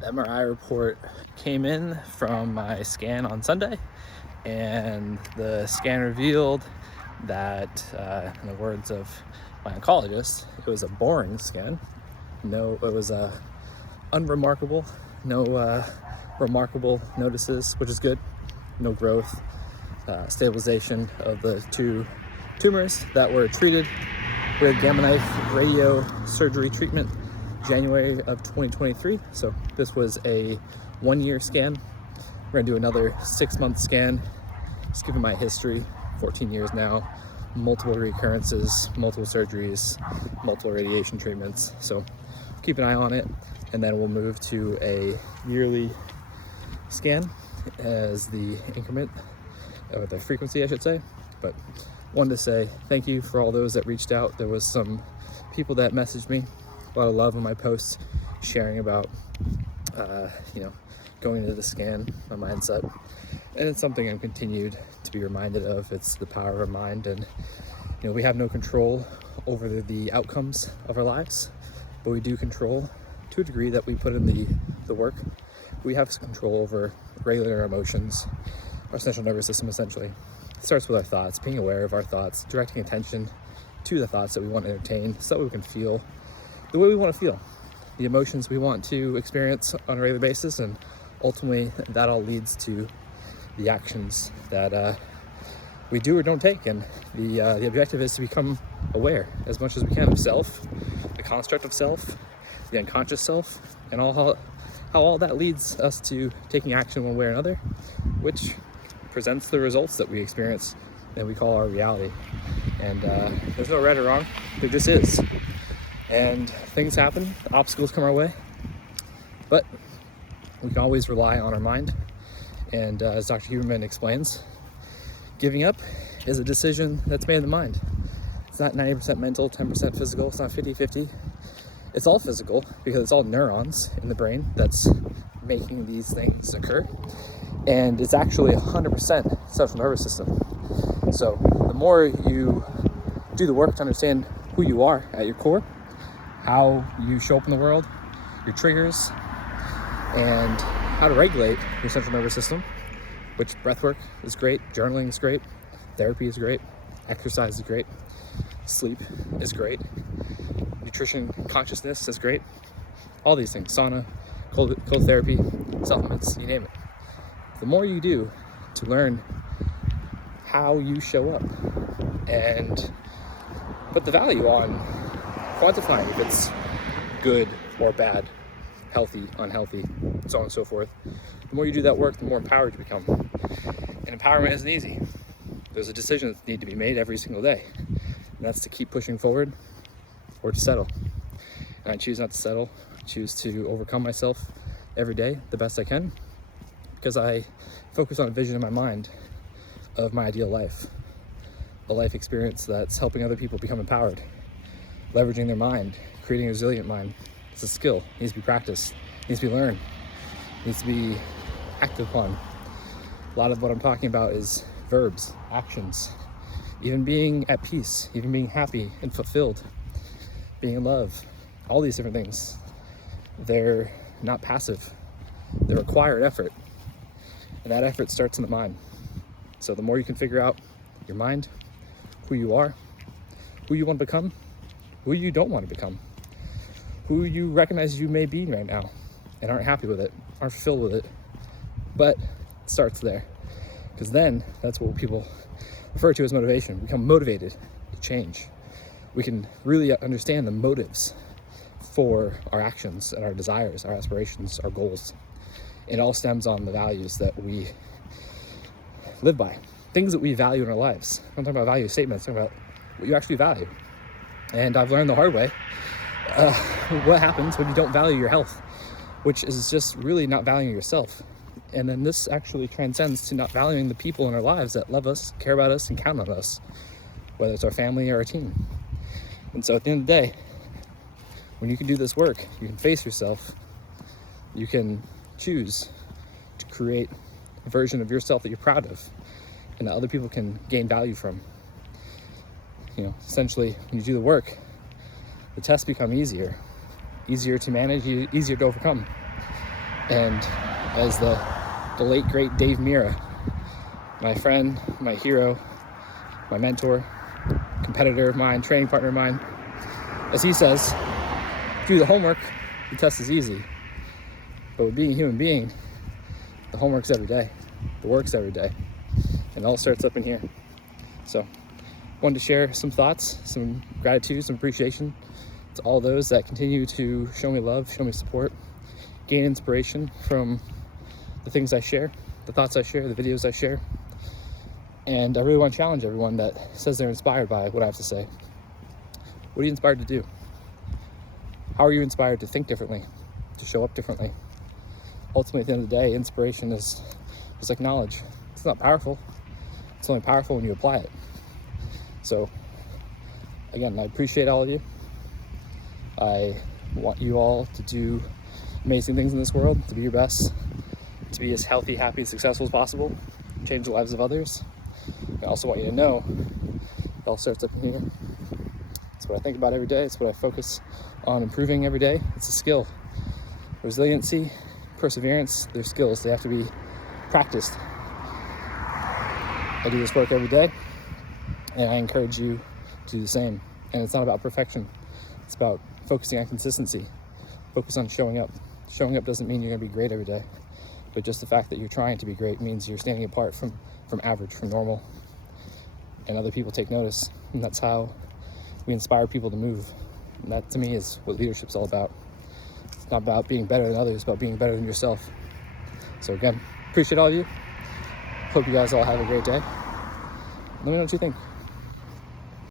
The MRI report came in from my scan on Sunday, and the scan revealed that, in the words of my oncologist, it was a boring scan. No, it was unremarkable, no remarkable notices, which is good. No growth, stabilization of the two tumors that were treated with gamma knife radio surgery treatment January of 2023. So this was a 1-year scan. We're gonna do another 6-month scan. Just given my history, 14 years now, multiple recurrences, multiple surgeries, multiple radiation treatments. So keep an eye on it, and then we'll move to a yearly scan as the increment, or the frequency, I should say. But wanted to say thank you for all those that reached out. There was some people that messaged me, a lot of love on my posts, sharing about going into the scan, my mindset. And it's something I'm continued to be reminded of. It's the power of our mind, and we have no control over the outcomes of our lives, but we do control, to a degree, that we put in the work. We have control over regulating our emotions, our central nervous system. Essentially, it starts with our thoughts, being aware of our thoughts, directing attention to the thoughts that we want to entertain, so that we can feel the way we want to feel, the emotions we want to experience on a regular basis, and ultimately that all leads to the actions that we do or don't take. And the objective is to become aware as much as we can of self, the construct of self, the unconscious self, and how all that leads us to taking action one way or another, which presents the results that we experience and we call our reality. And there's no right or wrong, there just is. And things happen, obstacles come our way, but we can always rely on our mind. And as Dr. Huberman explains, giving up is a decision that's made in the mind. It's not 90% mental, 10% physical. It's not 50-50. It's all physical, because it's all neurons in the brain that's making these things occur. And it's actually 100% central nervous system. So the more you do the work to understand who you are at your core, how you show up in the world, your triggers, and how to regulate your central nervous system, which breathwork is great, journaling is great, therapy is great, exercise is great, sleep is great, nutrition consciousness is great, all these things, sauna, cold therapy, supplements, you name it. The more you do to learn how you show up and put the value on quantifying if it's good or bad, healthy, unhealthy, so on and so forth, the more you do that work, the more empowered you become. And empowerment isn't easy. There's a decision that needs to be made every single day, and that's to keep pushing forward or to settle. And I choose not to settle. I choose to overcome myself every day the best I can, because I focus on a vision in my mind of my ideal life, a life experience that's helping other people become empowered, leveraging their mind, creating a resilient mind. It's a skill, it needs to be practiced, it needs to be learned, it needs to be acted upon. A lot of what I'm talking about is verbs, actions, even being at peace, even being happy and fulfilled, being in love, all these different things. They're not passive, they require effort, and that effort starts in the mind. So the more you can figure out your mind, who you are, who you want to become, who you don't want to become, who you recognize you may be right now and aren't happy with it, aren't fulfilled with it, but it starts there. Because then that's what people refer to as motivation. We become motivated to change. We can really understand the motives for our actions and our desires, our aspirations, our goals. It all stems on the values that we live by, things that we value in our lives. I'm talking about value statements, I'm talking about what you actually value. And I've learned the hard way what happens when you don't value your health, which is just really not valuing yourself. And then this actually transcends to not valuing the people in our lives that love us, care about us, and count on us, whether it's our family or our team. And so at the end of the day, when you can do this work, you can face yourself, you can choose to create a version of yourself that you're proud of and that other people can gain value from. Essentially, when you do the work, the tests become easier to manage, easier to overcome. And as the late, great Dave Mira, my friend, my hero, my mentor, competitor of mine, training partner of mine, as he says, do the homework, the test is easy. But with being a human being, the homework's every day, the work's every day, and it all starts up in here. So, wanted to share some thoughts, some gratitude, some appreciation to all those that continue to show me love, show me support, gain inspiration from the things I share, the thoughts I share, the videos I share. And I really want to challenge everyone that says they're inspired by what I have to say. What are you inspired to do? How are you inspired to think differently, to show up differently? Ultimately, at the end of the day, inspiration is like knowledge. It's not powerful. It's only powerful when you apply it. So, again, I appreciate all of you. I want you all to do amazing things in this world, to be your best, to be as healthy, happy, successful as possible, change the lives of others. I also want you to know it all starts up in here. It's what I think about every day. It's what I focus on improving every day. It's a skill. Resiliency, perseverance, they're skills. They have to be practiced. I do this work every day, and I encourage you to do the same. And it's not about perfection. It's about focusing on consistency. Focus on showing up. Showing up doesn't mean you're going to be great every day, but just the fact that you're trying to be great means you're standing apart from average, from normal, and other people take notice. And that's how we inspire people to move. And that, to me, is what leadership's all about. It's not about being better than others, it's about being better than yourself. So again, appreciate all of you. Hope you guys all have a great day. Let me know what you think.